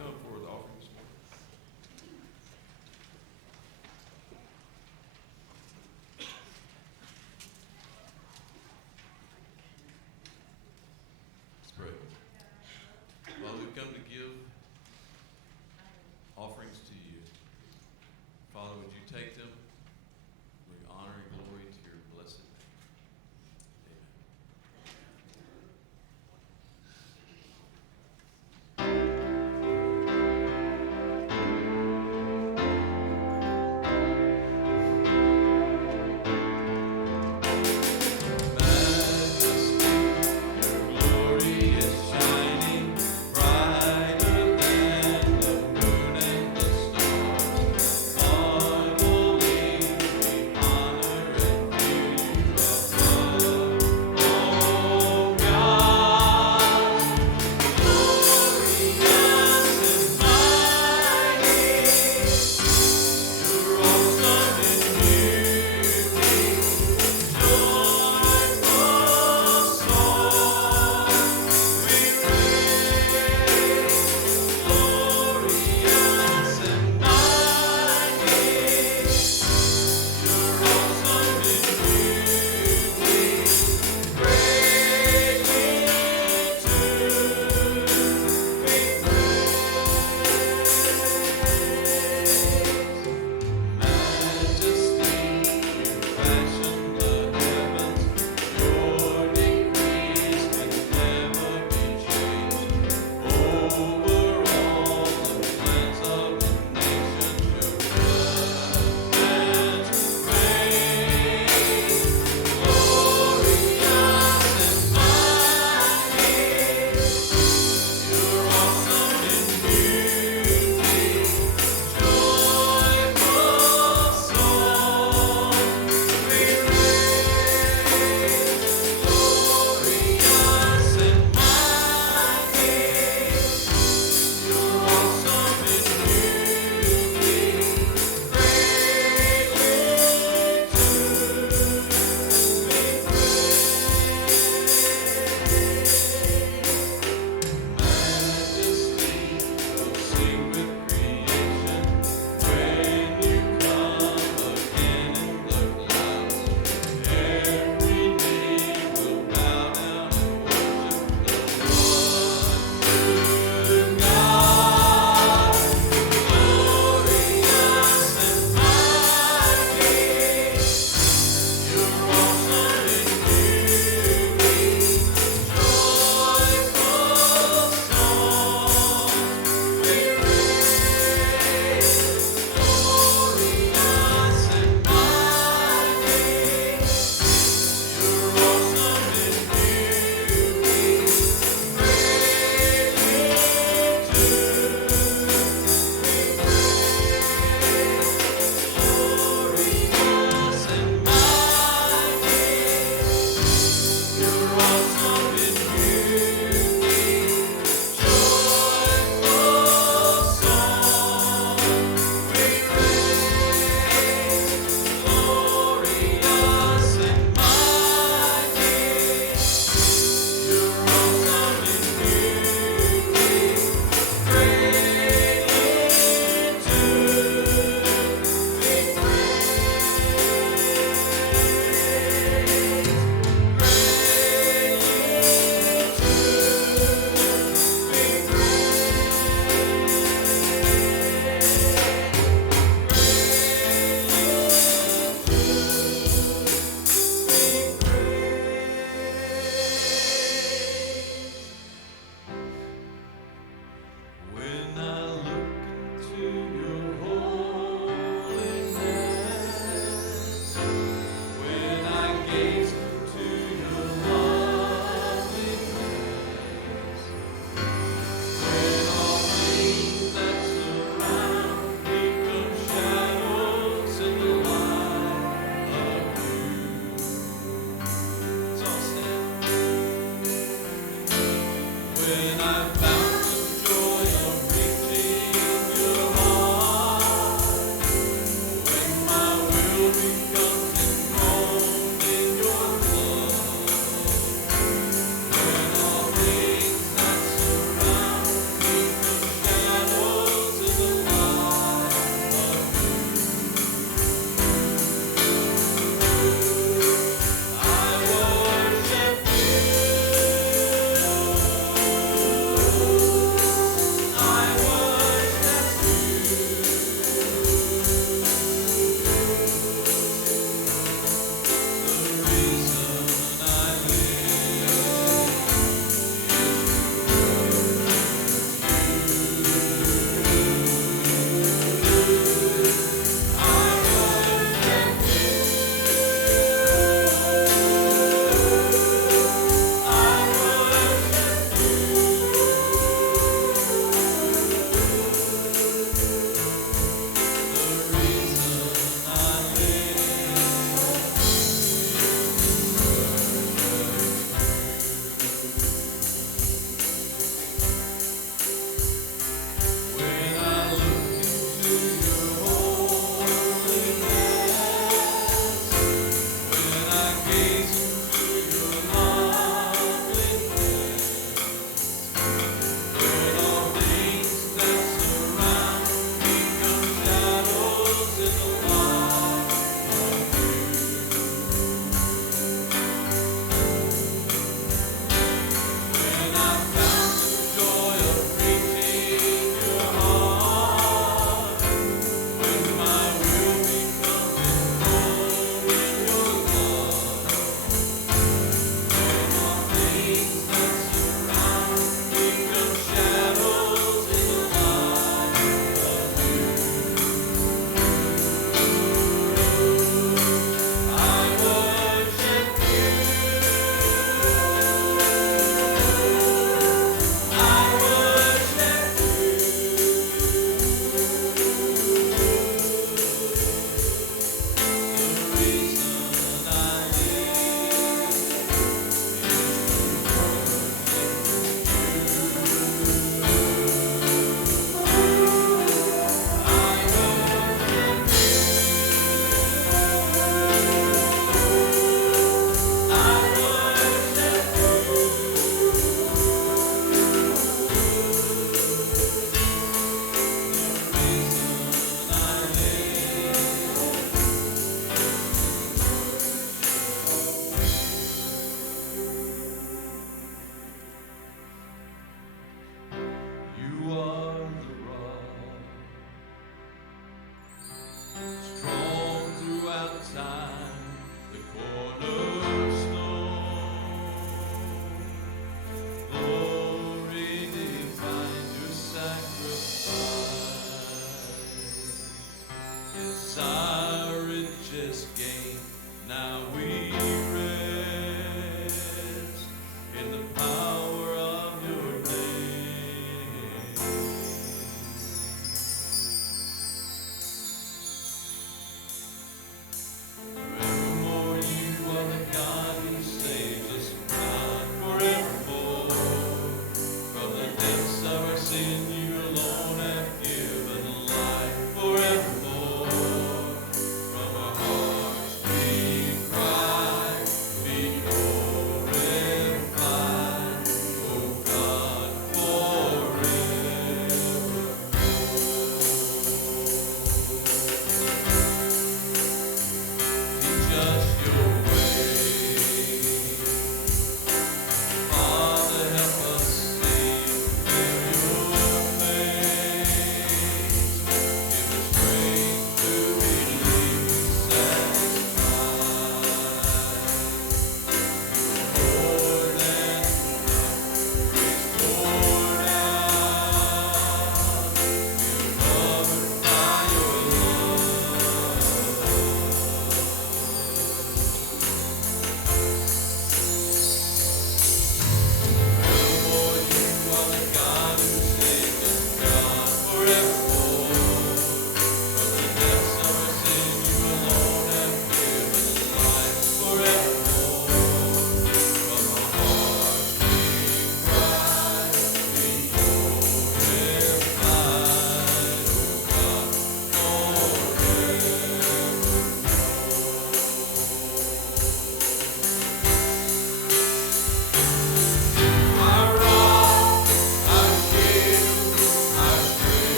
come for the offering this morning? Let's pray. Father, we've come to give offerings to you. Father, would you take them? Bring honor and glory to your blessed name. Amen.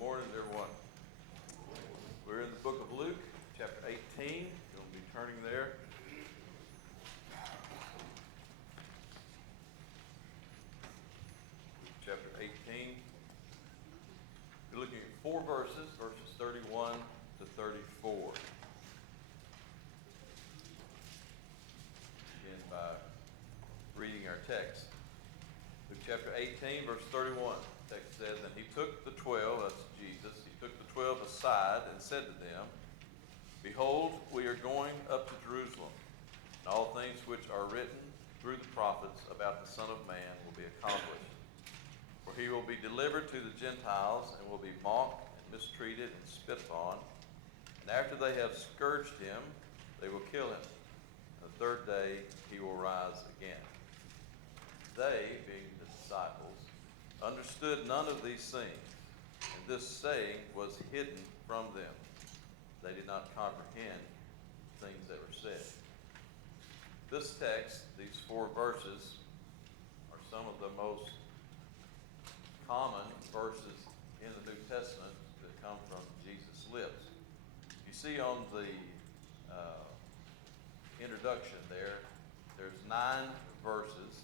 morning, everyone. We're in the book of Luke, chapter 18. You'll be turning there. Luke chapter 18. We're looking at 4 verses, verses 31 to 34. Begin by reading our text. Luke chapter 18, verse 31. The text says, "And he took the 12," that's Jesus, "he took the 12 aside and said to them, Behold, we are going up to Jerusalem, and all things which are written through the prophets about the Son of Man will be accomplished. For he will be delivered to the Gentiles, and will be mocked and mistreated and spit upon. And after they have scourged him, they will kill him. And the third day he will rise again." They, being the disciples, understood none of these things, and this saying was hidden from them. They did not comprehend things that were said. This text, these 4 verses, are some of the most common verses in the New Testament that come from Jesus' lips. You see on the introduction there's 9 verses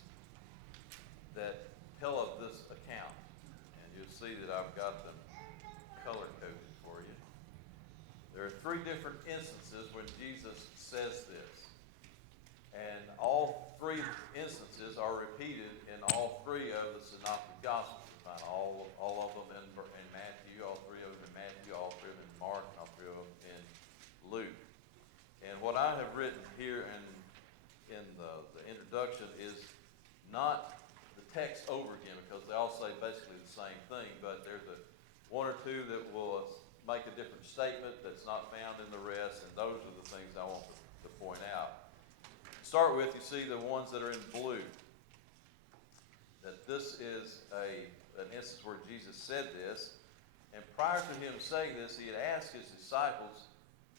that tell of this account. And you'll see that I've got them color-coded for you. There are 3 different instances when Jesus says this. And all 3 instances are repeated in all 3 of the Synoptic Gospels. You find all of them in Matthew, all 3 of them in Matthew, all 3 of them in Mark, and all 3 of them in Luke. And what I have written here in the introduction is not the text over again, because they all say basically the same thing, but there's 1 or 2 that will make a different statement that's not found in the rest, and those are the things I want to point out. Start with, you see the ones that are in blue. That this is an instance where Jesus said this, and prior to him saying this, he had asked his disciples,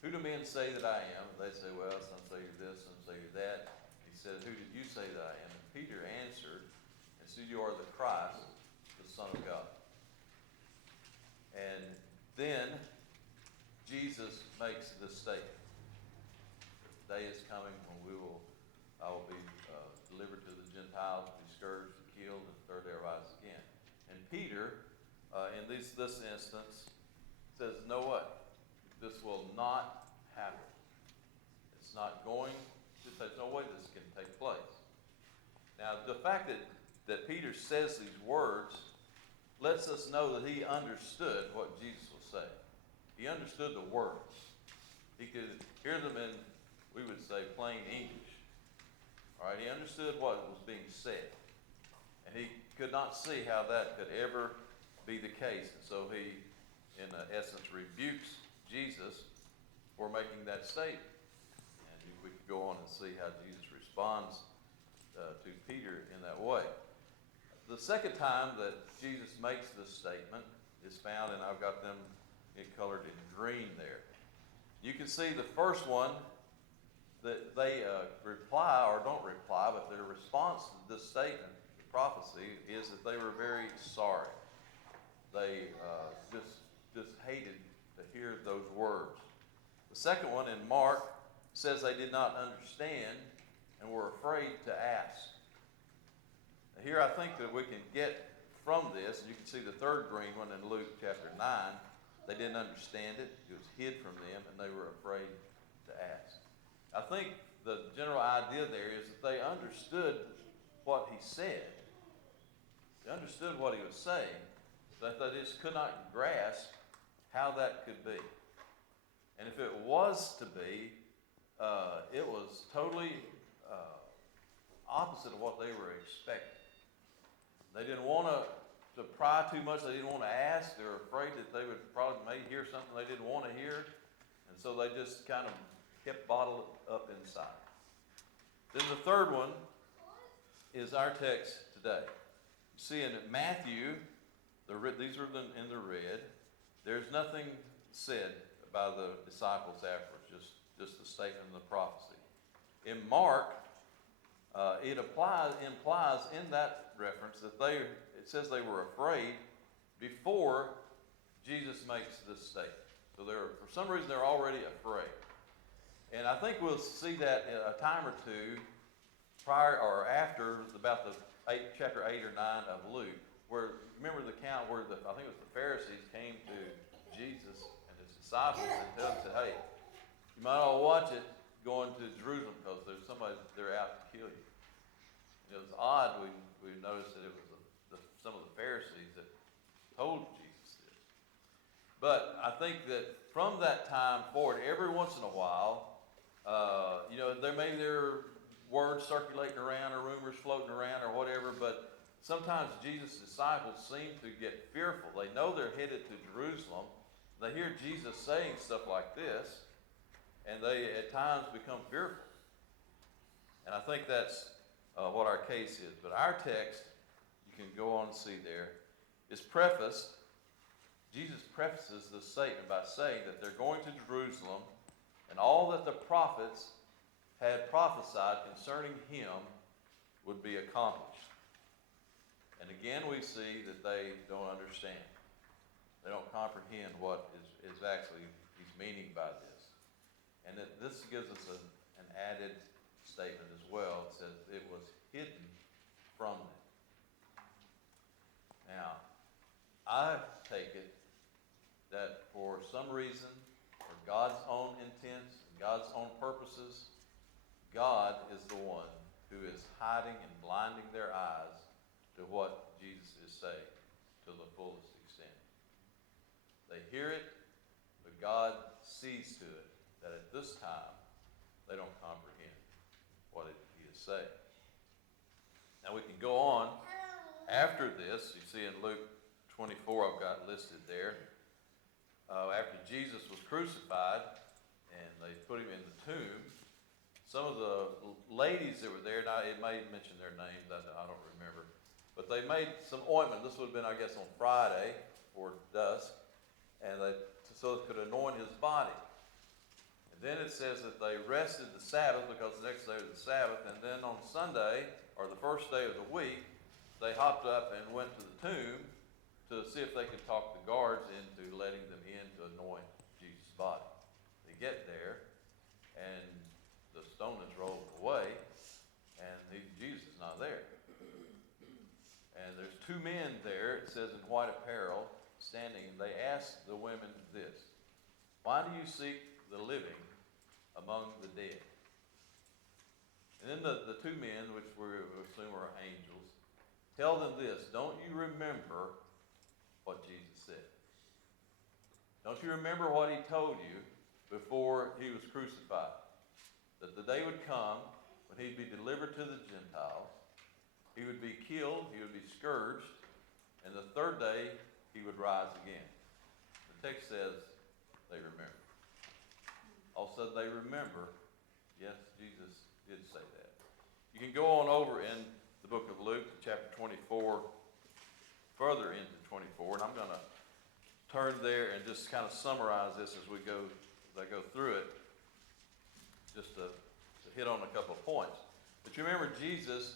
"Who do men say that I am?" And they say, "Well, some say you're this, some say you're that." He said, "Who did you say that I am?" And Peter answered and said, "You are the Christ, the Son of God." And then Jesus makes this statement. "The day is coming when I will be delivered to the Gentiles, be scourged, killed, and the third day rise again." And Peter, in this instance, says, "No way. This will not happen. It's not going to take, no way this can take place." Now, the fact that Peter says these words lets us know that he understood what Jesus was saying. He understood the words. He could hear them in, we would say, plain English. All right, he understood what was being said. And he could not see how that could ever be the case. And so he, in essence, rebukes Jesus for making that statement. And we could go on and see how Jesus responds to Peter in that way. The second time that Jesus makes this statement is found, and I've got them colored in green there. You can see the first one that they reply or don't reply, but their response to this statement, the prophecy, is that they were very sorry. They just hated to hear those words. The second one in Mark says they did not understand and were afraid to ask. Now here I think that we can get from this, and you can see the third green one in Luke chapter 9, they didn't understand it. It was hid from them, and they were afraid to ask. I think the general idea there is that they understood what he said. They understood what he was saying, but they just could not grasp how that could be. And if it was to be, it was totally opposite of what they were expecting. They didn't want to pry too much. They didn't want to ask. They were afraid that they would probably may hear something they didn't want to hear. And so they just kind of kept bottled up inside. Then the third one is our text today. You see in Matthew, these are in the red. There's nothing said by the disciples afterwards, just the statement of the prophecy. In Mark, it implies in that reference that it says they were afraid before Jesus makes this statement. So for some reason, they're already afraid. And I think we'll see that a time or two prior or after about chapter 8 or 9 of Luke, where, remember the account where I think it was the Pharisees came to Jesus and his disciples and said, hey, you might all watch it going to Jerusalem because there's somebody, they're out to kill you. And it was odd, we noticed that it was some of the Pharisees that told Jesus this. But I think that from that time forward, every once in a while, there may be words circulating around or rumors floating around or whatever, but sometimes Jesus' disciples seem to get fearful. They know they're headed to Jerusalem. They hear Jesus saying stuff like this, and they at times become fearful. And I think that's what our case is. But our text, you can go on and see there, is prefaced. Jesus prefaces this statement by saying that they're going to Jerusalem, and all that the prophets had prophesied concerning him would be accomplished. And again, we see that they don't understand. They don't comprehend what is actually he's meaning by this. And this gives us an added statement as well. It says it was hidden from them. Now, I take it that for some reason, for God's own intents and God's own purposes, God is the one who is hiding and blinding their eyes to what Jesus is saying to the fullest extent. They hear it, but God sees to it that at this time they don't comprehend what he is saying. Now we can go on after this. You see in Luke 24, I've got listed there. After Jesus was crucified and they put him in the tomb, some of the ladies that were there, now it may mention their names, I don't remember, but they made some ointment. This would have been, I guess, on Friday or dusk, and so they could anoint his body. And then it says that they rested the Sabbath because the next day was the Sabbath, and then on Sunday, or the first day of the week, they hopped up and went to the tomb to see if they could talk the guards into letting them in to anoint Jesus' body. They get there, and the stone is rolled away, and Jesus is not there. And there's two men there, it says in white apparel, standing, and they ask the women this: why do you seek the living among the dead? And then the two men, which we assume are angels, tell them this: don't you remember what Jesus said? Don't you remember what he told you before he was crucified? That the day would come when he'd be delivered to the Gentiles, he would be killed, he would be scourged, and the third day he would rise again. The text says they remember. Also, they remember, yes, Jesus did say that. You can go on over in the book of Luke, chapter 24, further into 24, and I'm going to turn there and just kind of summarize this as I go through it, just to hit on a couple of points. But you remember, Jesus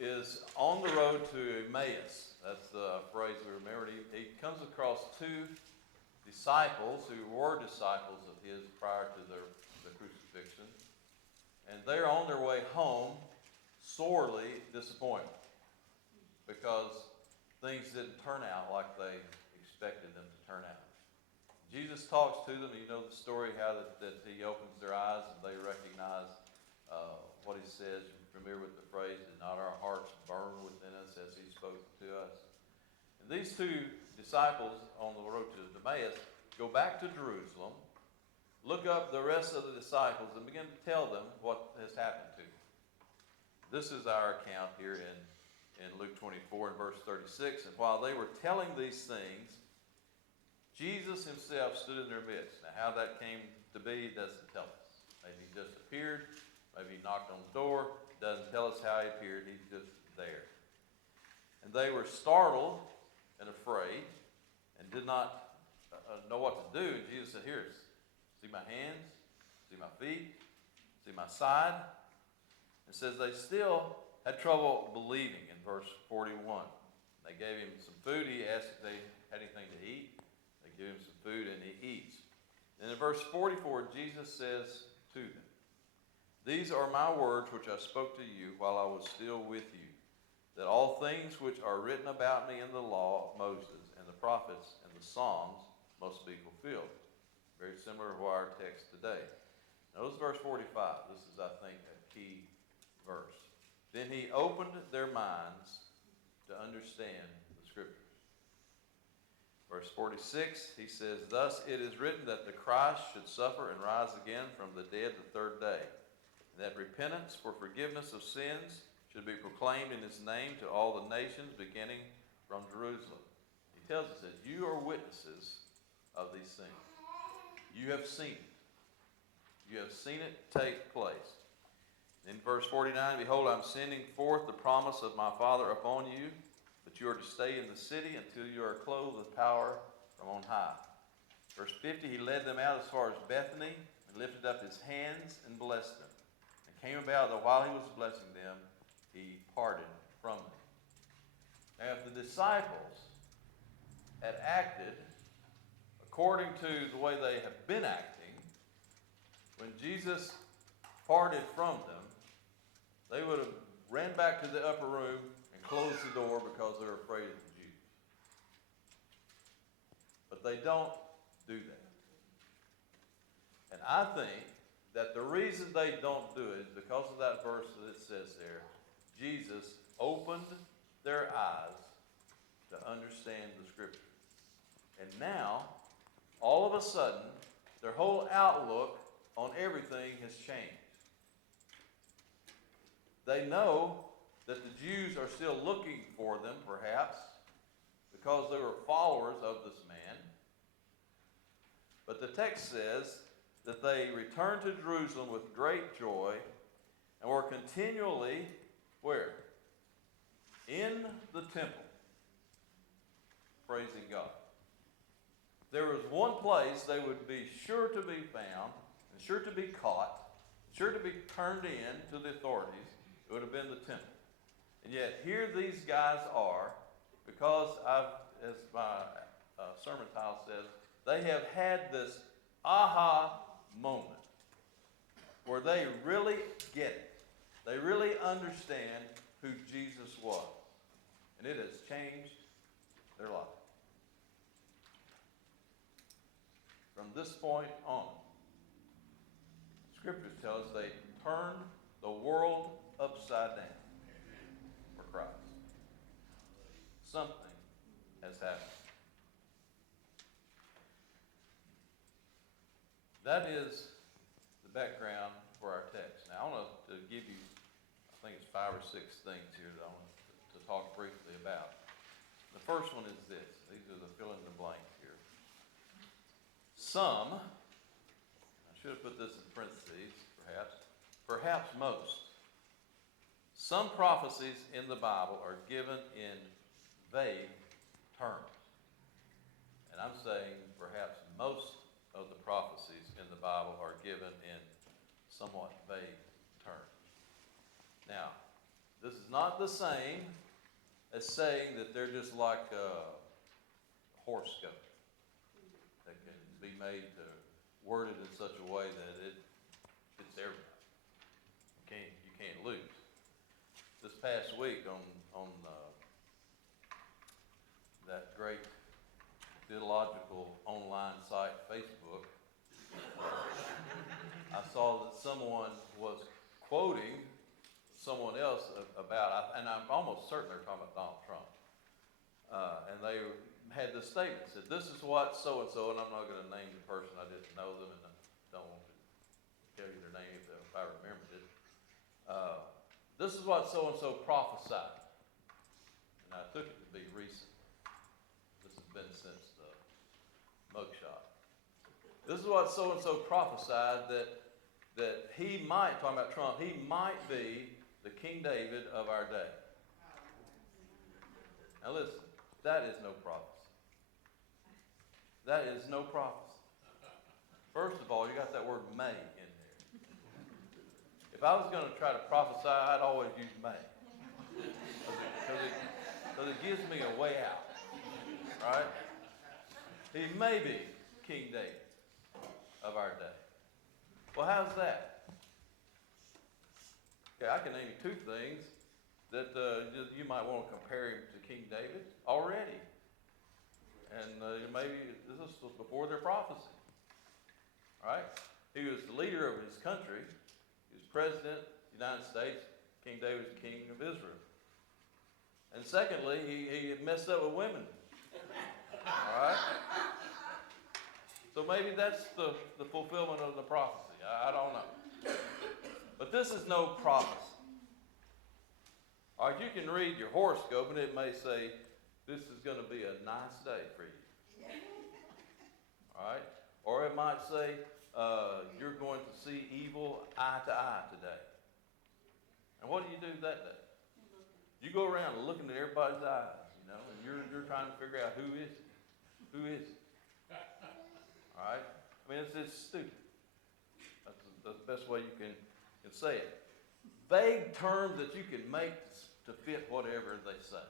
is on the road to Emmaus. That's the phrase we remember. He comes across two disciples who were disciples of his prior to the crucifixion. And they're on their way home sorely disappointed because things didn't turn out like they expected them to turn out. Jesus talks to them. You know the story how that he opens their eyes and they recognize what he says. You're familiar with the phrase, "Did not our hearts burn within us as he spoke to us?" And these two disciples on the road to Emmaus go back to Jerusalem, look up the rest of the disciples, and begin to tell them what has happened to them. This is our account here in Luke 24 and verse 36. And while they were telling these things, Jesus himself stood in their midst. Now, how that came to be doesn't tell us. Maybe he just appeared. Maybe he knocked on the door. Doesn't tell us how he appeared. He's just there. And they were startled and afraid and did not know what to do. And Jesus said, "Here, see my hands, see my feet, see my side." It says they still had trouble believing in verse 41. They gave him some food. He asked if they had anything to eat. verse 44, Jesus says to them, "These are my words which I spoke to you while I was still with you, that all things which are written about me in the law of Moses and the prophets and the Psalms must be fulfilled." Very similar to our text today. Notice verse 45. This is, I think, a key verse. "Then he opened their minds to understand the Scriptures." Verse 46, he says, "Thus it is written that the Christ should suffer and rise again from the dead the third day, and that repentance for forgiveness of sins should be proclaimed in his name to all the nations, beginning from Jerusalem." He tells us that you are witnesses of these things. You have seen it. You have seen it take place. In verse 49, "Behold, I'm sending forth the promise of my Father upon you, but you are to stay in the city until you are clothed with power from on high." Verse 50, "He led them out as far as Bethany and lifted up his hands and blessed them. And came about that while he was blessing them, he parted from them." Now, if the disciples had acted according to the way they have been acting, when Jesus parted from them, they would have ran back to the upper room and closed the door because they were afraid of the Jews. But they don't do that. And I think that the reason they don't do it is because of that verse that it says there. Jesus opened their eyes to understand the Scripture. And now, all of a sudden, their whole outlook on everything has changed. They know that the Jews are still looking for them, perhaps, because they were followers of this man. But the text says that they returned to Jerusalem with great joy and were continually, where? In the temple, praising God. There was one place they would be sure to be found, and sure to be caught, sure to be turned in to the authorities. It would have been the temple. And yet here these guys are, because as my sermon title says, they have had this aha moment where they really get it. They really understand who Jesus was. And it has changed their life. From this point on, Scriptures tell us they turned the world upside down for Christ. Something has happened. That is the background for our text. Now, I want to give you, I think it's 5 or 6 things here that I want to talk briefly about. The first one is this. These are the fill in the blanks here. Some, I should have put this in parentheses, perhaps most. Some prophecies in the Bible are given in vague terms. And I'm saying perhaps most of the prophecies in the Bible are given in somewhat vague terms. Now, this is not the same as saying that they're just like a horoscope that can be made worded in such a way that it fits everybody. You can't lose. This past week on that great theological online site, Facebook, I saw that someone was quoting someone else about, and I'm almost certain they're talking about Donald Trump. And they had this statement, said, "This is what so-and-so," and I'm not going to name the person, I didn't know them, and I don't want to tell you their name if I remembered it. "This is what so-and-so prophesied." And I took it to be recent. This has been since the mugshot. "This is what so-and-so prophesied that he might," talking about Trump, "he might be the King David of our day." Now listen, that is no prophecy. That is no prophecy. First of all, you got that word "may" in there. If I was going to try to prophesy, I'd always use "may." Because it gives me a way out. Right? He may be King David of our day. Well, how's that? Okay, I can name you two things that you might want to compare him to King David already. And maybe this was before their prophecy. All right? He was the leader of his country. He was president of the United States. King David was the king of Israel. And secondly, he messed up with women. All right? So maybe that's the fulfillment of the prophecy. I don't know. But this is no prophecy. All right, you can read your horoscope and it may say, this is going to be a nice day for you. All right? Or it might say, you're going to see evil eye to eye today. And what do you do that day? You go around looking at everybody's eyes, and you're trying to figure out who is it? Who is it? All right? I mean, it's stupid. That's the best way you can say it. Vague terms that you can make to fit whatever they say.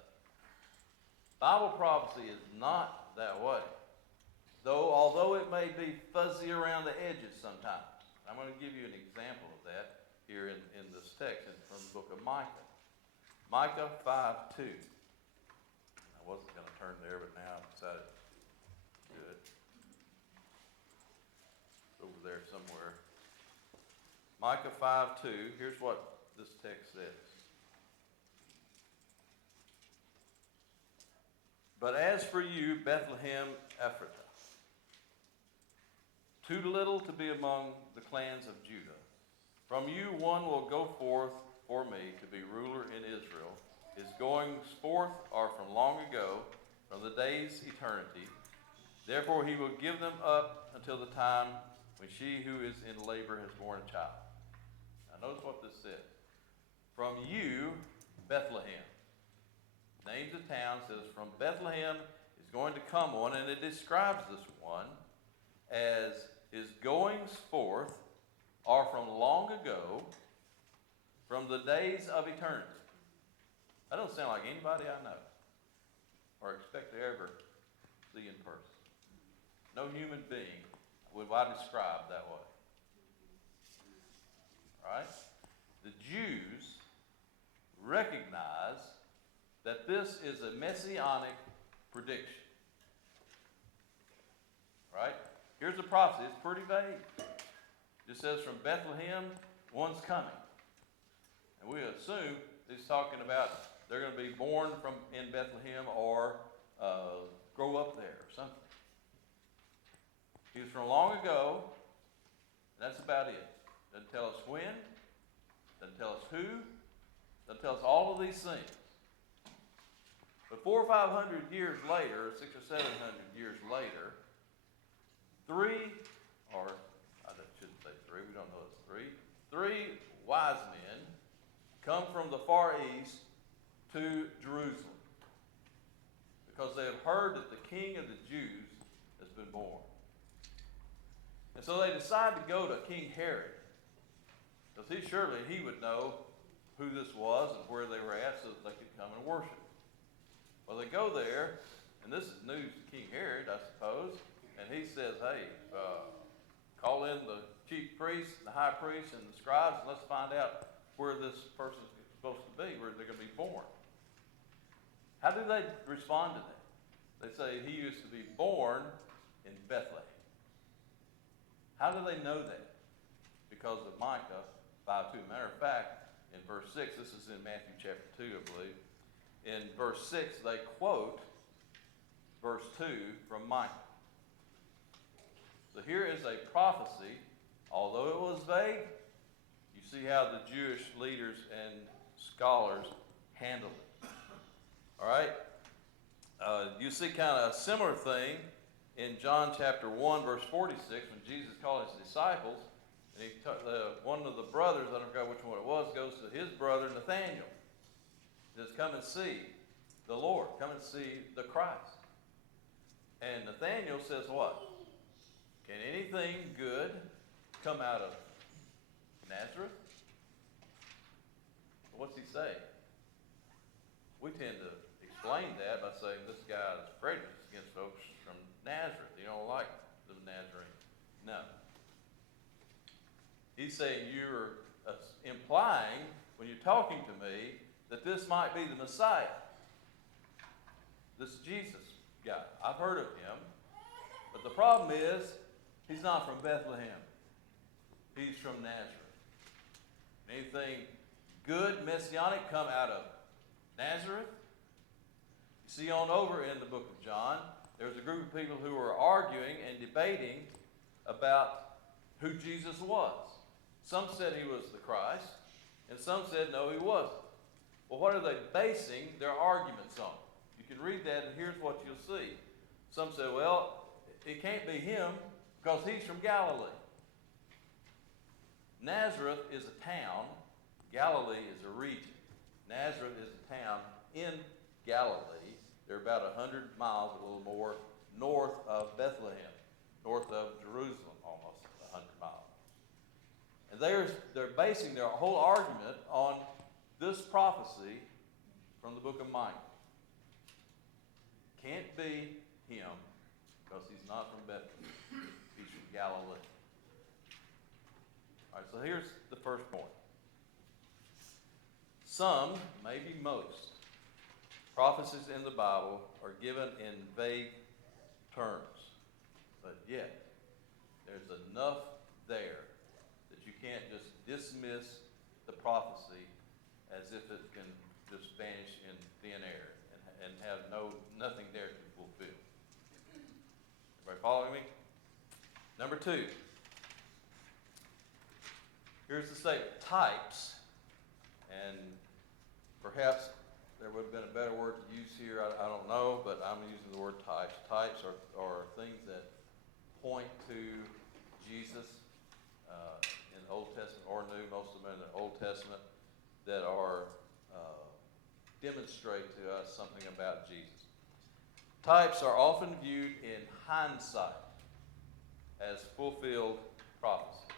Bible prophecy is not that way. Although it may be fuzzy around the edges sometimes. I'm going to give you an example of that here in this text from the book of Micah. Micah 5:2. I wasn't going to turn there, but now I've decided to do it. It's over there somewhere. Micah 5:2. Here's what this text says. But as for you, Bethlehem Ephrathah, too little to be among the clans of Judah. From you one will go forth for me to be ruler in Israel. His goings forth are from long ago, from the days eternity. Therefore he will give them up until the time when she who is in labor has borne a child. Now notice what this says. From you, Bethlehem. Names of town says from Bethlehem is going to come one, and it describes this one as his goings forth are from long ago, from the days of eternity. That don't sound like anybody I know or expect to ever see in person. No human being would I describe that way. All right? The Jews recognize that this is a messianic prediction. Right? Here's a prophecy. It's pretty vague. It just says from Bethlehem, one's coming. And we assume he's talking about they're going to be born in Bethlehem or grow up there or something. He was from long ago. That's about it. Doesn't tell us when. Doesn't tell us who. Doesn't tell us all of these things. But 400 or 500 years later, 600 or 700 years later, three wise men come from the Far East to Jerusalem because they have heard that the King of the Jews has been born. And so they decide to go to King Herod because surely he would know who this was and where they were at so that they could come and worship. Well, they go there, and this is news to King Herod, I suppose, and he says, hey, call in the chief priests, the high priests, and the scribes, and let's find out where this person is supposed to be, where they're going to be born. How do they respond to that? They say he used to be born in Bethlehem. How do they know that? Because of Micah 5:2. Matter of fact, in verse 6, this is in Matthew chapter 2, I believe. In verse 6, they quote verse 2 from Micah. So here is a prophecy. Although it was vague, you see how the Jewish leaders and scholars handled it. All right? You see kind of a similar thing in John chapter 1, verse 46, when Jesus called his disciples, and one of the brothers, I don't forget which one it was, goes to his brother Nathaniel. Says, come and see the Lord. Come and see the Christ. And Nathaniel says what? Can anything good come out of Nazareth? What's he saying? We tend to explain that by saying this guy is prejudiced against folks from Nazareth. You don't like the Nazarene. No. He's saying you're implying, when you're talking to me, that this might be the Messiah. This Jesus guy. I've heard of him. But the problem is, he's not from Bethlehem. He's from Nazareth. Anything good, messianic, come out of Nazareth? You see on over in the book of John, there's a group of people who were arguing and debating about who Jesus was. Some said he was the Christ, and some said no, he wasn't. Well, what are they basing their arguments on? You can read that, and here's what you'll see. Some say, well, it can't be him because he's from Galilee. Nazareth is a town. Galilee is a region. Nazareth is a town in Galilee. They're about 100 miles, a little more, north of Bethlehem, north of Jerusalem, almost 100 miles. And they're basing their whole argument on this prophecy from the book of Micah. Can't be him because he's not from Bethlehem. He's from Galilee. All right, so here's the first point. Some, maybe most, prophecies in the Bible are given in vague terms. But yet, there's enough there that you can't just dismiss the prophecy as if it can just vanish in thin air and have nothing there to fulfill. Everybody following me? Number 2. Here's the statement. Types, and perhaps there would have been a better word to use here, I don't know, but I'm using the word types. Types are things that point to Jesus in the Old Testament or New, most of them in the Old Testament, that are demonstrate to us something about Jesus. Types are often viewed in hindsight as fulfilled prophecy.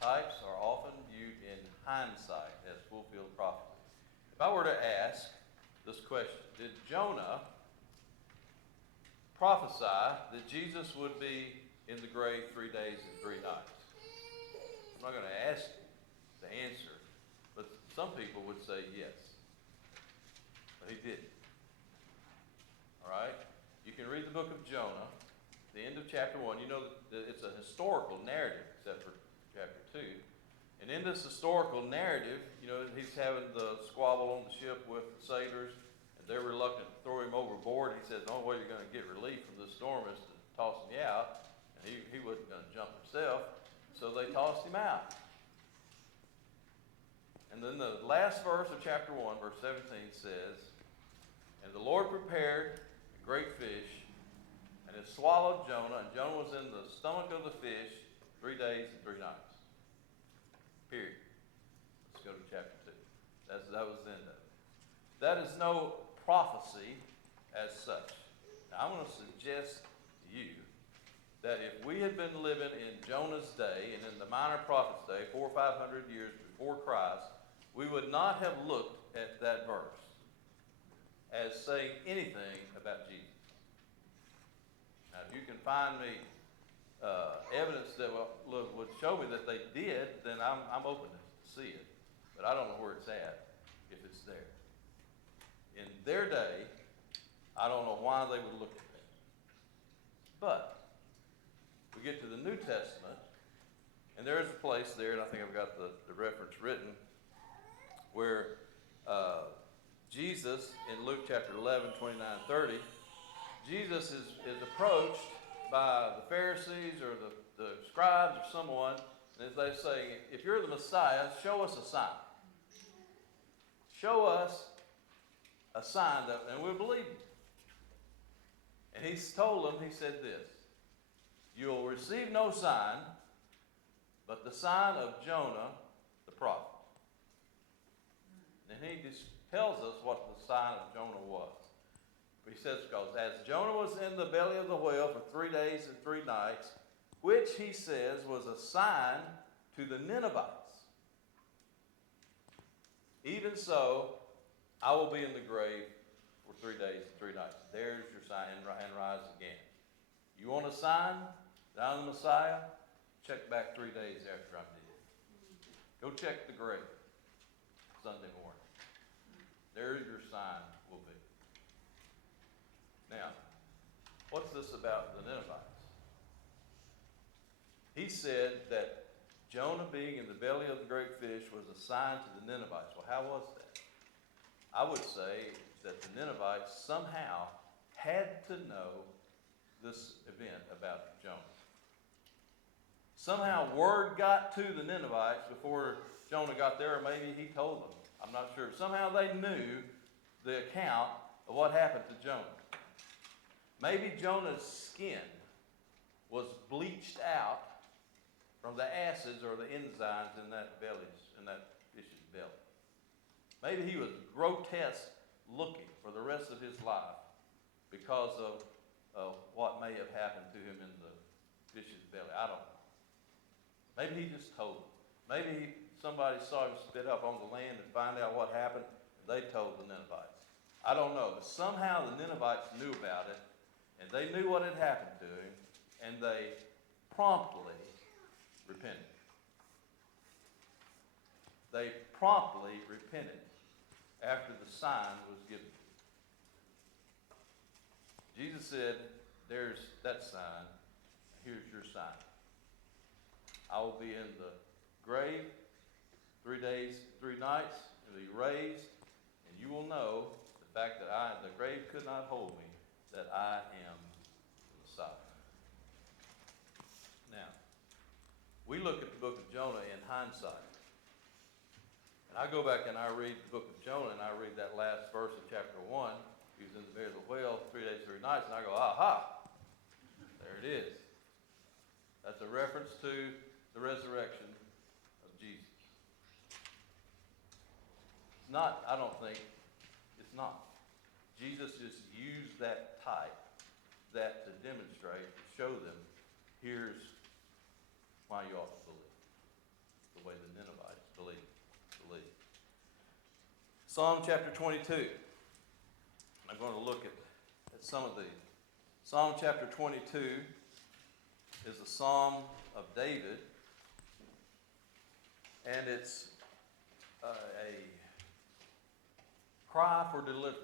Types are often viewed in hindsight as fulfilled prophecy. If I were to ask this question, did Jonah prophesy that Jesus would be in the grave 3 days and 3 nights? I'm not going to ask you the answer, but some people would say yes. But he didn't. All right? You can read the book of Jonah, the end of chapter 1. You know that it's a historical narrative, except for chapter 2. And in this historical narrative, you know, he's having the squabble on the ship with the sailors, and they're reluctant to throw him overboard. He says, the only way you're going to get relief from this storm is to toss me out. And he wasn't going to jump himself, so they tossed him out. And then the last verse of chapter 1, verse 17 says, and the Lord prepared a great fish, and it swallowed Jonah, and Jonah was in the stomach of the fish 3 days and 3 nights. Period. Let's go to chapter 2. That was the end of it. That is no prophecy as such. Now, I'm going to suggest to you that if we had been living in Jonah's day and in the minor prophet's day, 400 or 500 years before Christ, we would not have looked at that verse as saying anything about Jesus. Now, if you can find me evidence that would show me that they did, then I'm open to see it. But I don't know where it's at, if it's there. In their day, I don't know why they would look at that. But we get to the New Testament, and there is a place there, and I think I've got the reference written, where Jesus, in Luke chapter 11, 29, 30, Jesus is approached by the Pharisees or the scribes or someone, and they say, if you're the Messiah, show us a sign. Show us a sign, and we'll believe you. And he told them, he said this, you'll receive no sign but the sign of Jonah the prophet. And he just tells us what the sign of Jonah was. He says, because as Jonah was in the belly of the whale for 3 days and 3 nights, which he says was a sign to the Ninevites, even so, I will be in the grave for 3 days and 3 nights. There's your sign, and rise again. You want a sign that I'm the Messiah? Check back 3 days after I'm dead. Go check the grave Sunday morning. There your sign will be. Now, what's this about the Ninevites? He said that Jonah being in the belly of the great fish was a sign to the Ninevites. Well, how was that? I would say that the Ninevites somehow had to know this event about Jonah. Somehow word got to the Ninevites before Jonah got there, or maybe he told them. I'm not sure. Somehow they knew the account of what happened to Jonah. Maybe Jonah's skin was bleached out from the acids or the enzymes in that fish's belly. Maybe he was grotesque looking for the rest of his life because of what may have happened to him in the fish's belly. I don't know. Maybe he just told them. Maybe somebody saw him spit up on the land and find out what happened, and they told the Ninevites. I don't know, but somehow the Ninevites knew about it, and they knew what had happened to him, and they promptly repented. They promptly repented after the sign was given. Jesus said, there's that sign, here's your sign. I will be in the grave 3 days, 3 nights, and be raised, and you will know the fact that the grave could not hold me, that I am the Messiah. Now, we look at the book of Jonah in hindsight. And I go back and I read the book of Jonah, and I read that last verse of chapter 1. He was in the belly of the whale 3 days, 3 nights, and I go, aha, there it is. That's a reference to the resurrection of Jesus. It's not, I don't think, it's not. Jesus just used that type, that to demonstrate, to show them, here's why you ought to believe, the way the Ninevites believed. Psalm chapter 22. I'm going to look at some of these. Psalm chapter 22 is a psalm of David, and it's a cry for deliverance.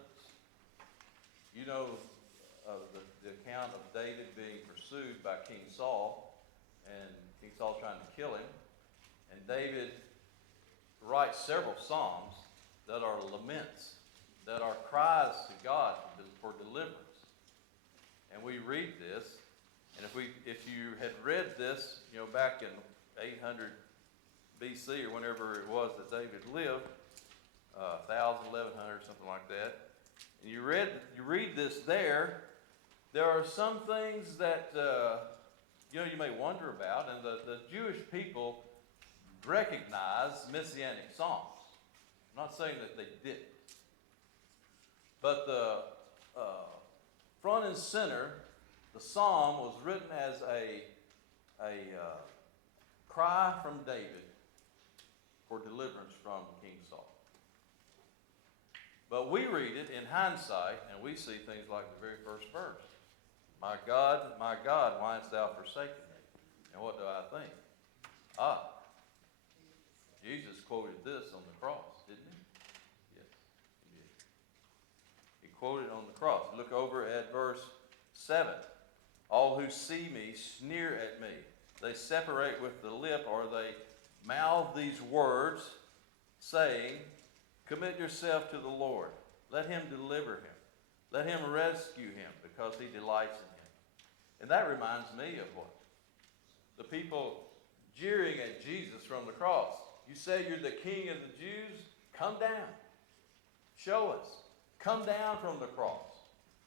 You know the account of David being pursued by King Saul, and King Saul trying to kill him. And David writes several psalms that are laments, that are cries to God for deliverance. And we read this, and if you had read this, back in 800 BC or whenever it was that David lived, 1000, 1100, something like that, and you read this there are some things that you may wonder about, and the Jewish people recognize messianic songs. I'm not saying that they didn't. But the front and center, the psalm was written as a cry from David for deliverance from King Saul. But we read it in hindsight, and we see things like the very first verse. My God, why hast thou forsaken me? And what do I think? Jesus quoted this on the cross, didn't he? Yes, he did. He quoted on the cross. Look over at verse 7. All who see me sneer at me. They separate with the lip, or they mouth these words, saying, commit yourself to the Lord. Let him deliver him. Let him rescue him, because he delights in him. And that reminds me of what? The people jeering at Jesus from the cross. You say you're the king of the Jews? Come down. Show us. Come down from the cross.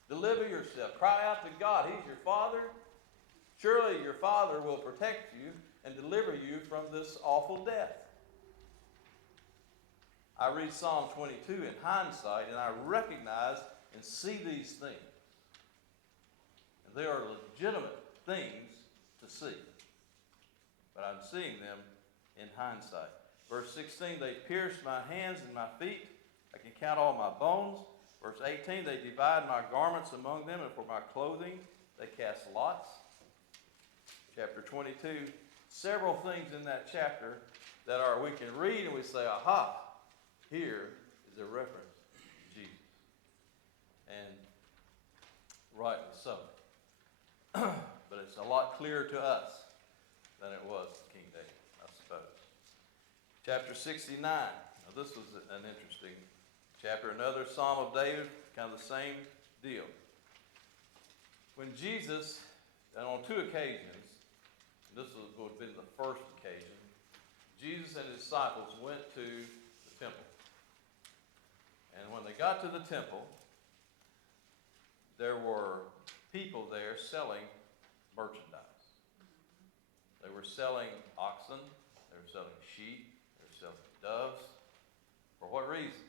Deliver yourself. Cry out to God. He's your Father. Surely your Father will protect you and deliver you from this awful death. I read Psalm 22 in hindsight, and I recognize and see these things. And they are legitimate things to see. But I'm seeing them in hindsight. Verse 16, they pierced my hands and my feet. I can count all my bones. Verse 18, they divide my garments among them, and for my clothing they cast lots. Chapter 22, several things in that chapter that we can read and we say, aha, here is a reference to Jesus. And rightly so. But it's a lot clearer to us than it was to King David, I suppose. Chapter 69. Now this was an interesting chapter. Another Psalm of David, kind of the same deal. When Jesus, and on two occasions, this would have been the first occasion, Jesus and his disciples went to the temple. And when they got to the temple, there were people there selling merchandise. They were selling oxen, they were selling sheep, they were selling doves. For what reason?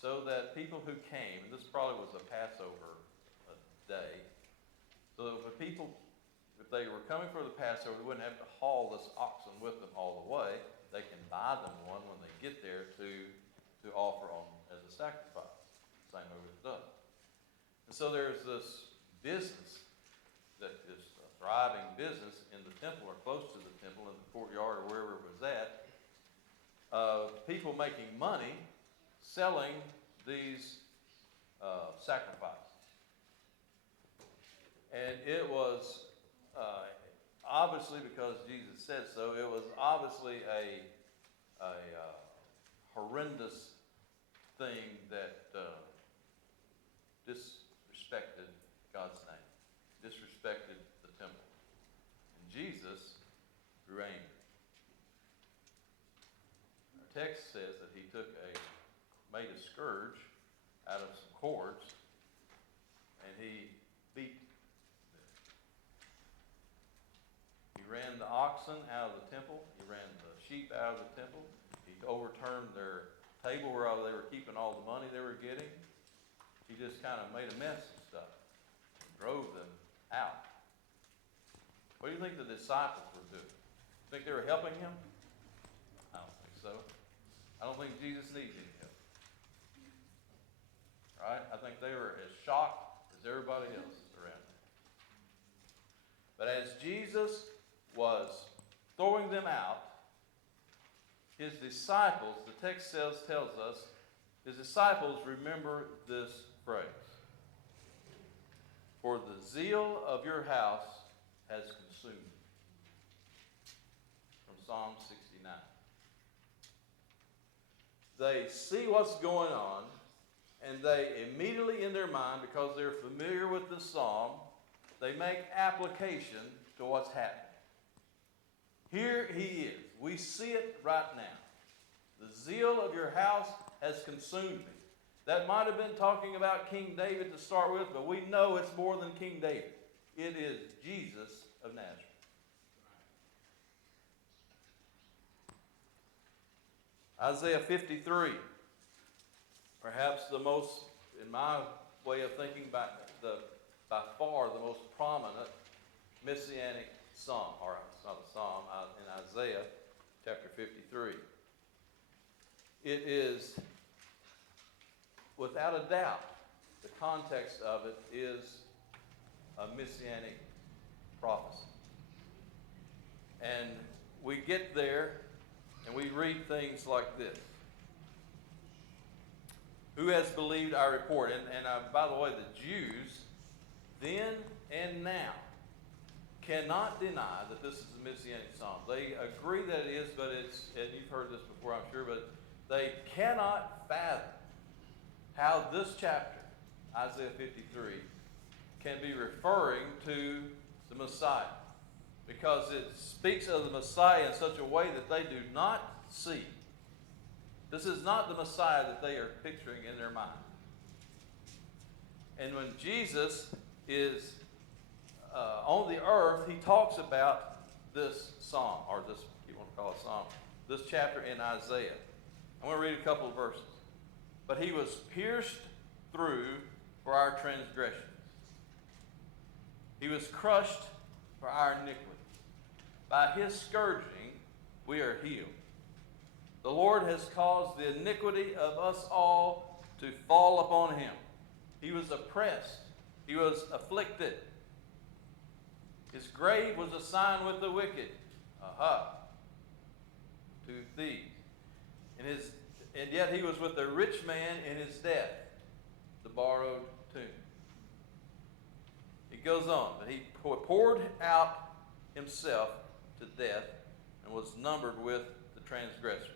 So that people who came, and this probably was a Passover day, so that if people, if they were coming for the Passover, they wouldn't have to haul this oxen with them all the way. They can buy them one when they get there to offer on as a sacrifice. Same way with doves. And so there's this business that is a thriving business in the temple or close to the temple, in the courtyard or wherever it was at, of people making money selling these sacrifices. And it was obviously, because Jesus said so, it was obviously a horrendous thing that disrespected God's name, disrespected the temple. And Jesus grew angry. Our text says that he made a scourge out of some cords, and he beat them. He ran the oxen out of the temple. He ran the sheep out of the temple. He overturned their table where they were keeping all the money they were getting. He just kind of made a mess of stuff and drove them out. What do you think the disciples were doing? Think they were helping him? I don't think so. I don't think Jesus needs any help. Right? I think they were as shocked as everybody else around them. But as Jesus was throwing them out, his disciples, the text tells us, his disciples remember this phrase. For the zeal of your house has consumed me. From Psalm 69. They see what's going on, and they immediately in their mind, because they're familiar with the psalm, they make application to what's happening. Here he is. We see it right now. The zeal of your house has consumed me. That might have been talking about King David to start with, but we know it's more than King David. It is Jesus of Nazareth. Isaiah 53, perhaps the most, in my way of thinking, by far the most prominent messianic psalm, or it's not a psalm, in Isaiah chapter 53. It is, without a doubt, the context of it is a messianic prophecy. And we get there and we read things like this. Who has believed our report? And by the way, the Jews, then and now, cannot deny that this is a messianic psalm. They agree that it is, but it's, and you've heard this before, I'm sure, but they cannot fathom how this chapter, Isaiah 53, can be referring to the Messiah, because it speaks of the Messiah in such a way that they do not see. This is not the Messiah that they are picturing in their mind. And when Jesus is on the earth, he talks about this psalm, or this, you want to call it a psalm, this chapter in Isaiah. I want to read a couple of verses. But he was pierced through for our transgressions. He was crushed for our iniquity. By his scourging we are healed. The Lord has caused the iniquity of us all to fall upon him. He was oppressed. He was afflicted. His grave was assigned with the wicked. Aha. 2 thieves. And yet he was with a rich man in his death, the borrowed tomb. It goes on, but he poured out himself to death and was numbered with the transgressors.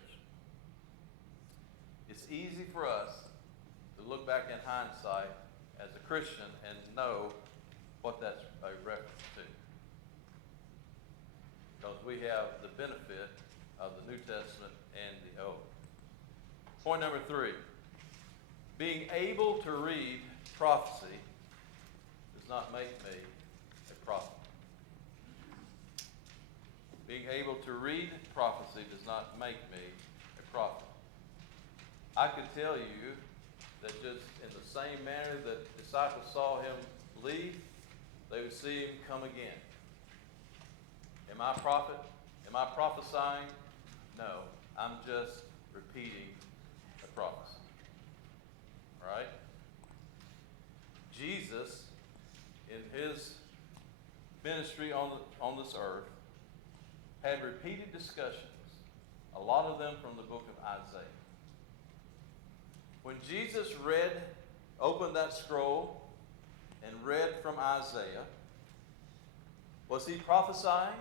It's easy for us to look back in hindsight as a Christian and know what that's a reference to. Because we have the benefit of the New Testament and the Old. Point number 3. Being able to read prophecy does not make me a prophet. Being able to read prophecy does not make me a prophet. I could tell you that just in the same manner that disciples saw him leave, they would see him come again. Am I a prophet? Am I prophesying? No, I'm just repeating a prophecy. All right? Jesus, in his ministry on this earth, had repeated discussions, a lot of them from the book of Isaiah. When Jesus opened that scroll and read from Isaiah, was he prophesying?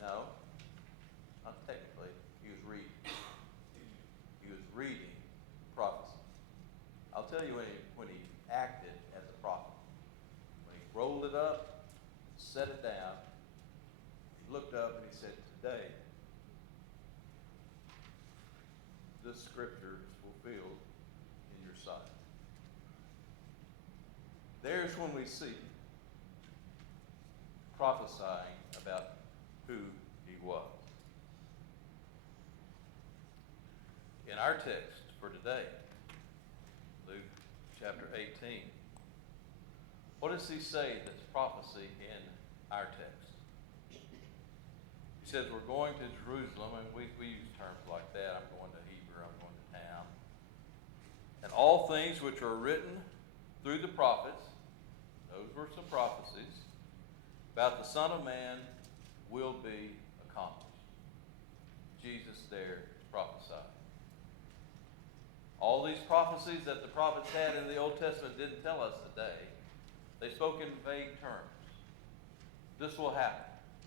No, not technically. He was reading. He was reading prophecy. I'll tell you when he acted as a prophet. When he rolled it up, set it down, he looked up and he said, "Today, this scripture is fulfilled in your sight." There's when we see prophesying about who he was. In our text for today, Luke chapter 18, what does he say that's prophecy in our text? He says we're going to Jerusalem, and we use terms like that. I'm going to Hebrew, I'm going to town. And all things which are written through the prophets, those were some prophecies, about the Son of Man will be accomplished. Jesus there prophesied. All these prophecies that the prophets had in the Old Testament didn't tell us today. They spoke in vague terms. This will happen.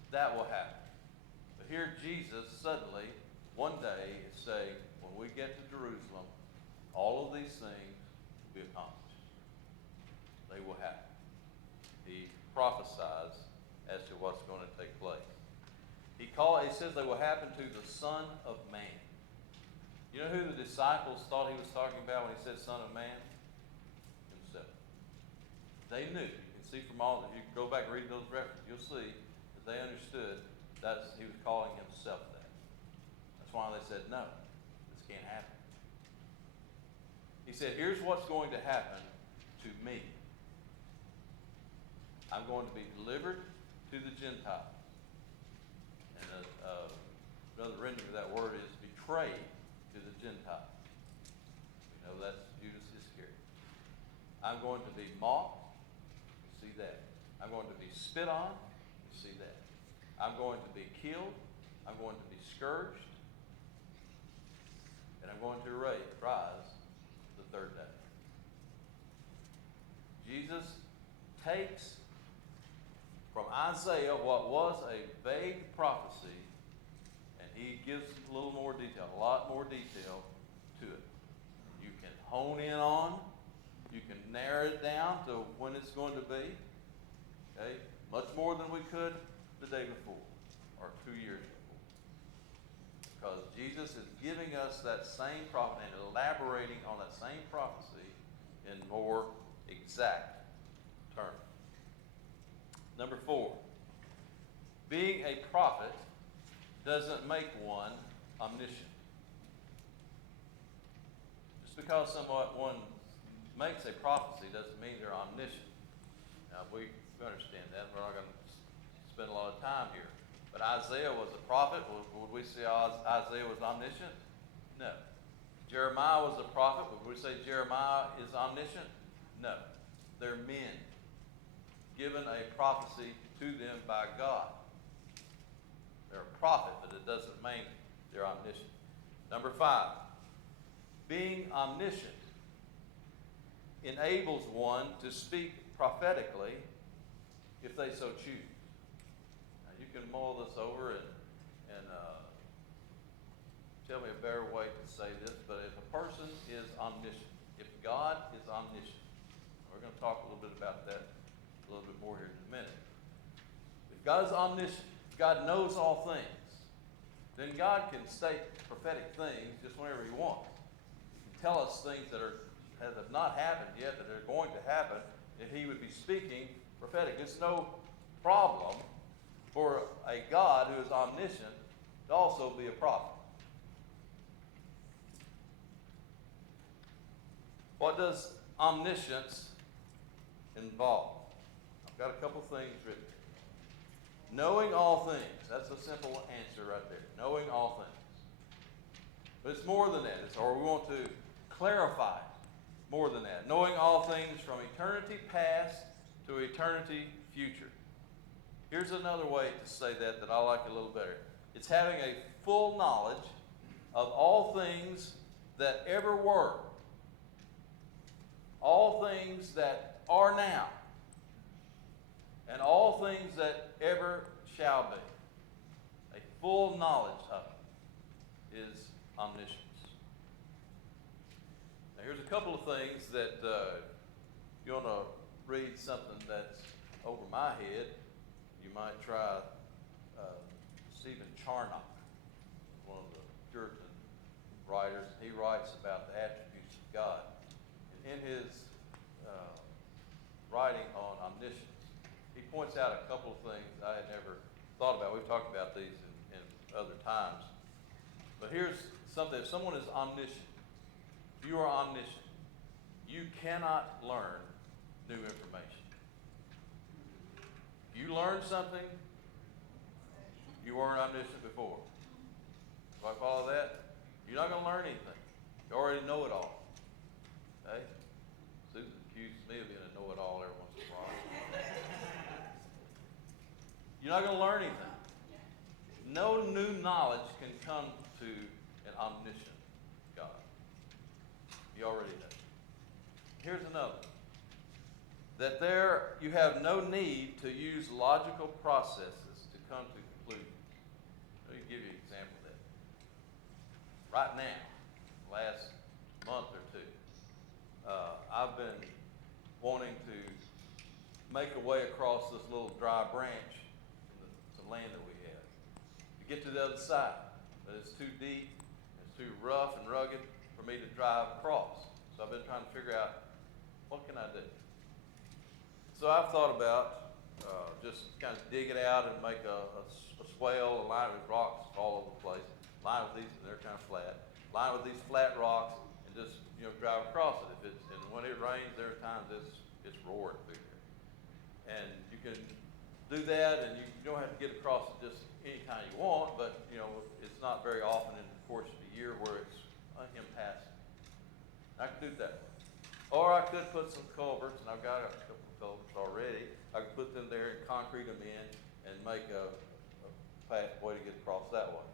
That will happen. But here Jesus suddenly, one day, is saying, when we get to Jerusalem, all of these things will be accomplished. They will happen. He prophesies as to what's going to take place. He says they will happen to the Son of Man. You know who the disciples thought he was talking about when he said Son of Man? Himself. They knew. You can see from all, if you go back and read those references, you'll see that they understood that he was calling himself that. That's why they said, no, this can't happen. He said, here's what's going to happen to me. I'm going to be delivered to the Gentiles. And another rendering of that word is betrayed to the Gentiles. We know that's Judas Iscariot. I'm going to be mocked. You see that. I'm going to be spit on. You see that. I'm going to be killed. I'm going to be scourged. And I'm going to rise the third day. Jesus takes from Isaiah what was a vague prophecy, and he gives a little more detail, a lot more detail to it. You can hone in on, you can narrow it down to when it's going to be, okay? Much more than we could the day before or 2 years before. Because Jesus is giving us that same prophet and elaborating on that same prophecy in more exact terms. Number 4, being a prophet doesn't make one omniscient. Just because one makes a prophecy doesn't mean they're omniscient. Now, we understand that. We're not going to spend a lot of time here. But Isaiah was a prophet. Would we say Isaiah was omniscient? No. Jeremiah was a prophet. Would we say Jeremiah is omniscient? No. They're men given a prophecy to them by God. They're a prophet, but it doesn't mean they're omniscient. Number 5, being omniscient enables one to speak prophetically if they so choose. Now, you can mull this over and tell me a better way to say this, but if a person is omniscient, if God is omniscient, we're going to talk a little bit about that a little bit more here in a minute. If God is omniscient, if God knows all things, then God can state prophetic things just whenever he wants. He can tell us things that have not happened yet, that are going to happen, and he would be speaking prophetic. It's no problem for a God who is omniscient to also be a prophet. What does omniscience involve? I've got a couple things written here. Knowing all things. That's a simple answer right there. Knowing all things. But it's more than that. Or we want to clarify more than that. Knowing all things from eternity past to eternity future. Here's another way to say that I like a little better. It's having a full knowledge of all things that ever were. All things that are now, and all things that ever shall be. A full knowledge of it is omniscience. Now here's a couple of things that you want to read something that's over my head. You might try Stephen Charnock, one of the Puritan writers. He writes about the attributes of God. In his writing on omniscience, he points out a couple of things I had never thought about. We've talked about these in other times. But here's something. If someone is omniscient, if you are omniscient, you cannot learn new information. If you learn something, you weren't omniscient before. Do I follow that? You're not going to learn anything. You already know it all. Okay? Susan accused me of being a know-it-all every once in a while. You're not going to learn anything. No new knowledge can come to an omniscient God. You already know. Here's another. That there you have no need to use logical processes to come to conclusions. Let me give you an example of that. Right now, last month or two, I've been wanting to make a way across this little dry branch in the land that we have to get to the other side. But it's too deep, it's too rough and rugged for me to drive across. So I've been trying to figure out, what can I do? So I've thought about just kind of dig it out and make a swale, a line with rocks all over the place, line with these, and they're kind of flat, line with these flat rocks, and just drive across it. And when it rains, there are times it's roaring through here. And you can do that, and you don't have to get across it just any time you want, but it's not very often in the course of the year where it's impassable. I could do it that way. Or I could put some culverts, and I've got a couple of culverts already. I could put them there and concrete them in and make a pathway to get across that way.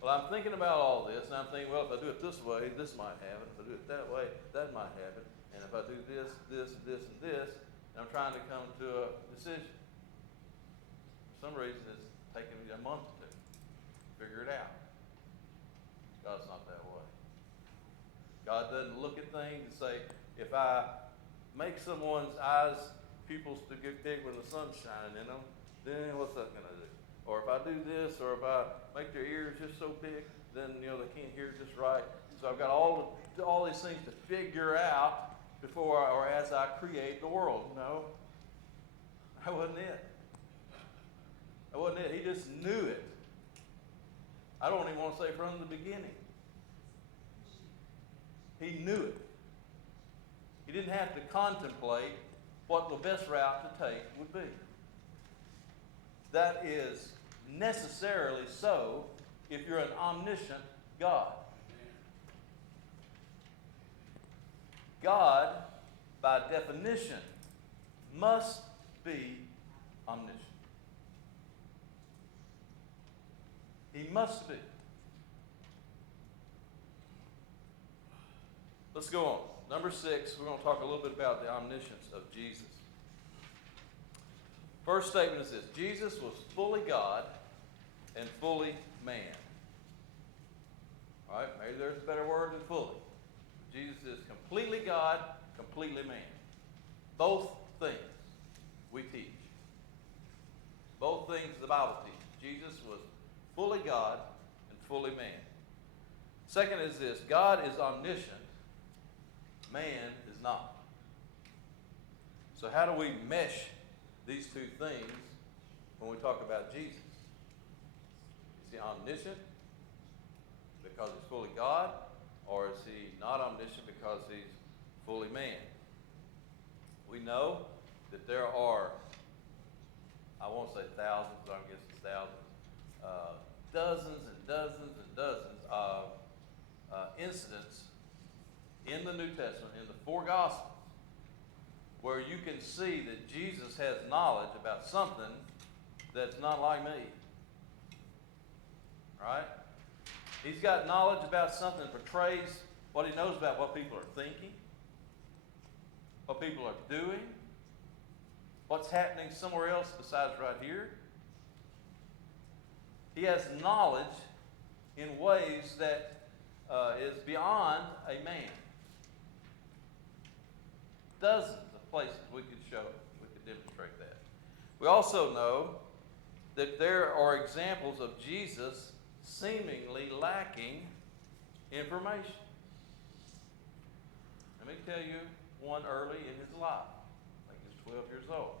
Well, I'm thinking about all this, and I'm thinking, well, if I do it this way, this might happen. If I do it that way, that might happen. And if I do this, this, this, and this, and I'm trying to come to a decision. For some reason, it's taking me a month to figure it out. God's not that way. God doesn't look at things and say, if I make someone's eyes, pupils to get big when the sun's shining in them, then what's that going to do? Or if I do this, or if I make their ears just so big, then they can't hear just right. So I've got all these things to figure out before or as I create the world. No, that wasn't it. That wasn't it. He just knew it. I don't even want to say from the beginning. He knew it. He didn't have to contemplate what the best route to take would be. That is necessarily so if you're an omniscient God. God, by definition, must be omniscient. He must be. Let's go on. Number 6, we're going to talk a little bit about the omniscience of Jesus. First statement is this: Jesus was fully God and fully man. All right, maybe there's a better word than fully. Jesus is completely God, completely man. Both things we teach. Both things the Bible teaches. Jesus was fully God and fully man. Second is this: God is omniscient, man is not. So how do we mesh these two things when we talk about Jesus? Is he omniscient because he's fully God, or is he not omniscient because he's fully man? We know that there are, I won't say thousands, but I guess it's thousands, dozens and dozens and dozens of incidents in the New Testament, in the 4 Gospels, where you can see that Jesus has knowledge about something that's not like me. Right? He's got knowledge about something that portrays what he knows about what people are thinking, what people are doing, what's happening somewhere else besides right here. He has knowledge in ways that is beyond a man. Dozens of places we could demonstrate that. We also know that there are examples of Jesus seemingly lacking information. Let me tell you one early in his life. I think he's 12 years old.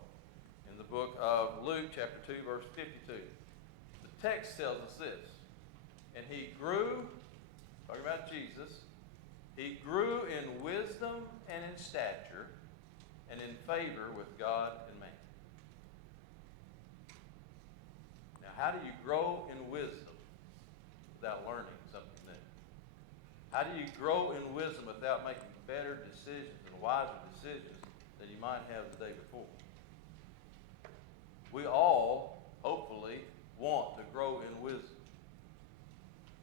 In the book of Luke, chapter 2, verse 52. The text tells us this: and he grew, talking about Jesus, he grew in wisdom and in stature and in favor with God and man. Now, how do you grow in wisdom without learning something new? How do you grow in wisdom without making better decisions and wiser decisions than you might have the day before? We all, hopefully, want to grow in wisdom.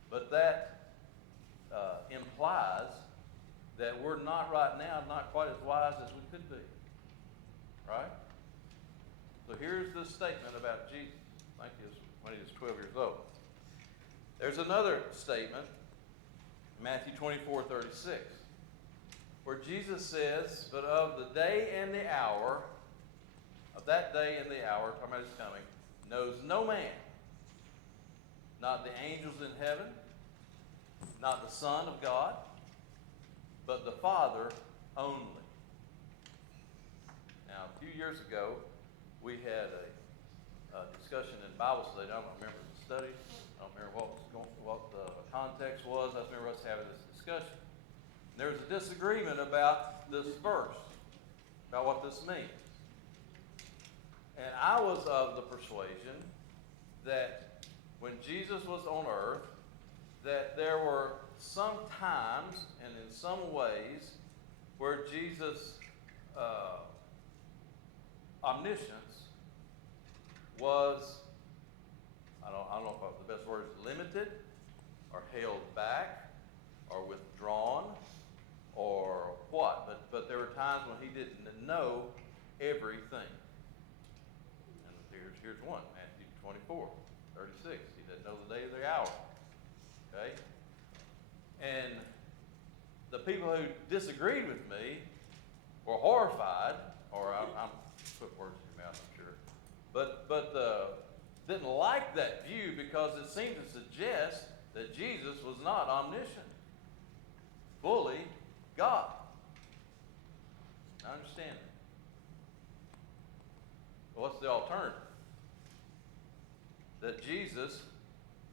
But that implies that we're not right now, not quite as wise as we could be. Right? So here's the statement about Jesus. I think it was when he was 12 years old. There's another statement, Matthew 24:36, where Jesus says, but of the day and the hour, of that day and the hour, talking about his coming, knows no man, not the angels in heaven, not the Son of God, but the Father only. Now, a few years ago, we had a discussion in Bible study. I don't remember the study. I don't remember what the context was. I just remember us having this discussion. And there was a disagreement about this verse, about what this means. And I was of the persuasion that when Jesus was on earth, that there were some times and in some ways where Jesus' omniscience was, I don't know if the best word is limited, or held back, or withdrawn, or what. But there were times when he didn't know everything. And here's one, Matthew 24:36. He doesn't know the day or the hour. Okay? And the people who disagreed with me were horrified, or I'm put words in your mouth, I'm sure, but didn't like that view because it seemed to suggest that Jesus was not omniscient, fully God. I understand it. But what's the alternative? That Jesus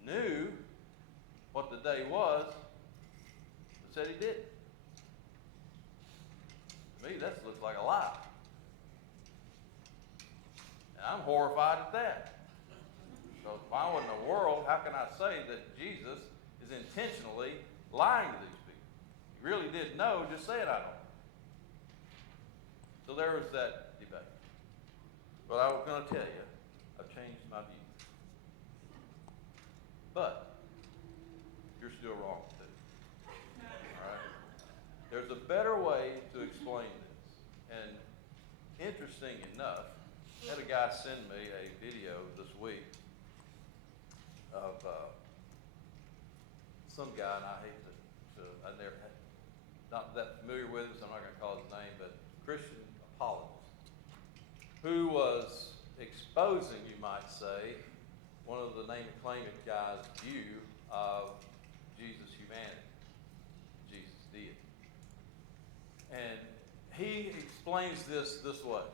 knew what the day was, but said he didn't. To me, that looks like a lie. And I'm horrified at that. So if I were in the world, how can I say that Jesus is intentionally lying to these people? He really did know, just say it, I don't. So there was that debate. But I was going to tell you, I've changed my view. But you're still wrong too. All right? There's a better way to explain this. And interesting enough, I had a guy send me a video this week of some guy, and I hate I never had, not that familiar with him, so I'm not going to call his name, but Christian apologist, who was exposing, you might say, one of the name and claim it guys' view of Jesus' humanity, Jesus' deity. And he explains this way,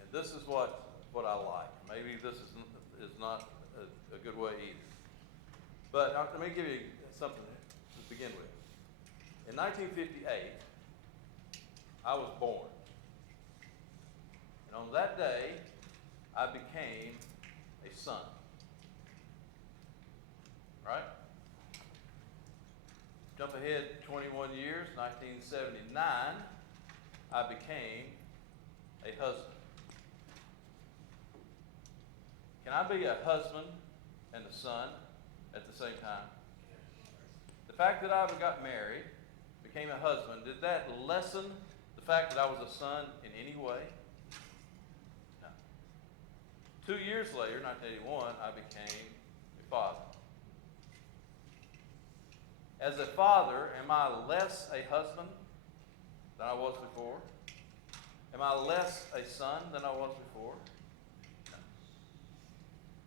and this is what I like. Maybe this is not a good way either. But let me give you something to begin with. In 1958, I was born. And on that day, I became a son. Right? Jump ahead 21 years, 1979, I became a husband. Can I be a husband and a son at the same time? The fact that I got married, became a husband, did that lessen the fact that I was a son in any way? No. 2 years later, 1981, I became a father. As a father, am I less a husband than I was before? Am I less a son than I was before? No.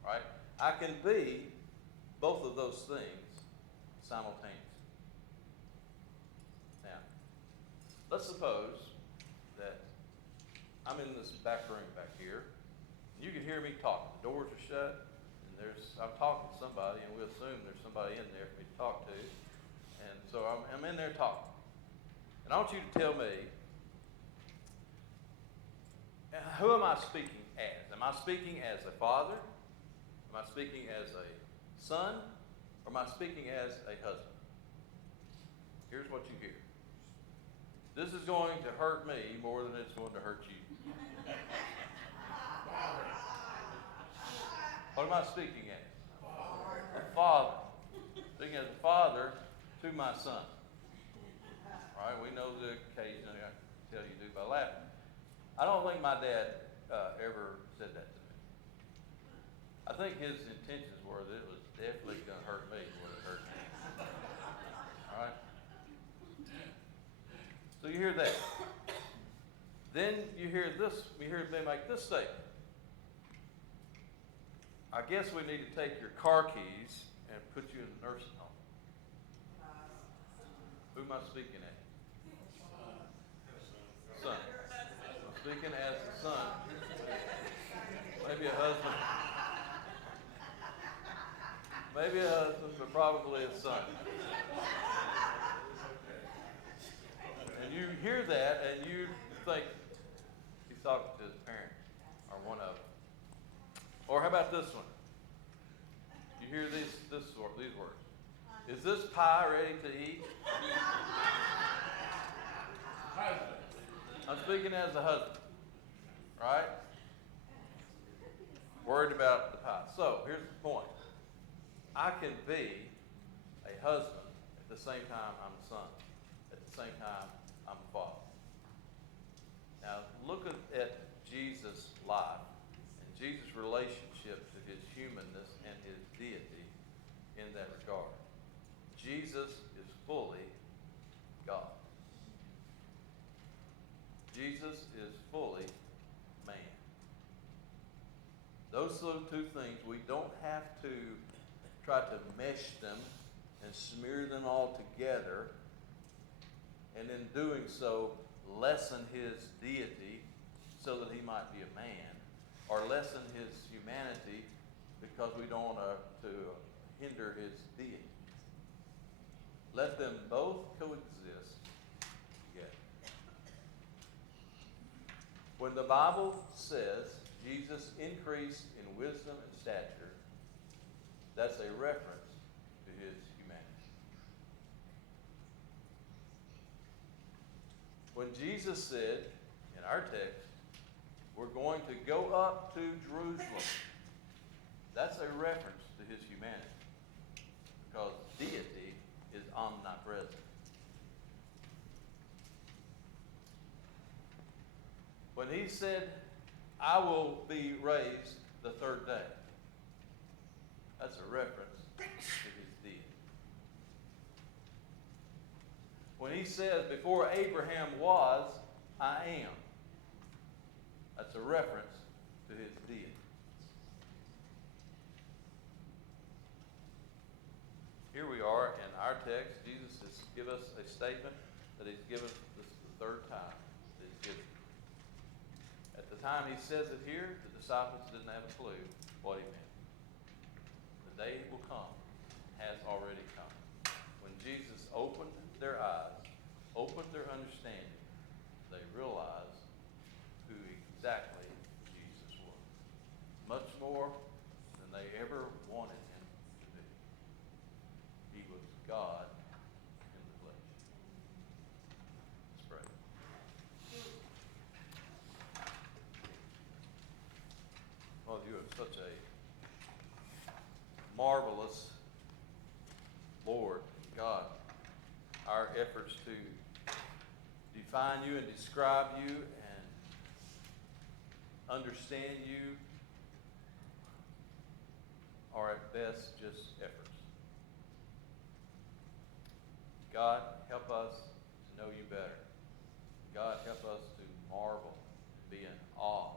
Right? I can be both of those things simultaneously. Now, let's suppose that I'm in this back room back here, and you can hear me talking. The doors are shut, and I'm talking to somebody, and we assume there's somebody in there for me to talk to. And so I'm in there talking. And I want you to tell me, who am I speaking as? Am I speaking as a father? Am I speaking as a son? Or am I speaking as a husband? Here's what you hear. This is going to hurt me more than it's going to hurt you. What am I speaking as? A father. Speaking as a father to my son. All right, we know the occasion I tell you do by laughing. I don't think my dad ever said that to me. I think his intentions were that it was definitely going to hurt me more than it hurt him. All right? So you hear that. Then you hear them make this statement. I guess we need to take your car keys and put you in a nursing home. Who am I speaking at? Son. I'm speaking as a son. Maybe a husband. Maybe a husband, but probably a son. And you hear that and you think he's talking to his parents, or one of them. Or how about this one? You hear these words. Is this pie ready to eat? I'm speaking as a husband, right? Worried about the pie. So here's the point. I can be a husband at the same time I'm a son. At the same time I'm a father. Now look at Jesus' life and Jesus' relationship to his humanness and his deity in that regard. Jesus is fully God. Jesus is fully man. Those two things, we don't have to try to mesh them and smear them all together, and in doing so, lessen his deity so that he might be a man, or lessen his humanity because we don't want to hinder his deity. Let them both coexist together. When the Bible says Jesus increased in wisdom and stature, that's a reference to his humanity. When Jesus said, in our text, we're going to go up to Jerusalem, that's a reference to his humanity. because deity is omnipresent. When he said, I will be raised the third day, that's a reference to his deity. When he says, before Abraham was, I am, that's a reference to his deity. Here we are in our text. Jesus has given us a statement that he's given this the third time that he's given. At the time he says it here, the disciples didn't have a clue what he meant. The day will come, has already come, when Jesus opened their eyes, opened their understanding, they realized who exactly Jesus was. Much more than they ever wanted him to be. He was God in the flesh. Let's pray. Lord, you are such a marvelous Lord, God. Our efforts to define you and describe you and understand you are at best just efforts. God, help us to know you better. God, help us to marvel and be in awe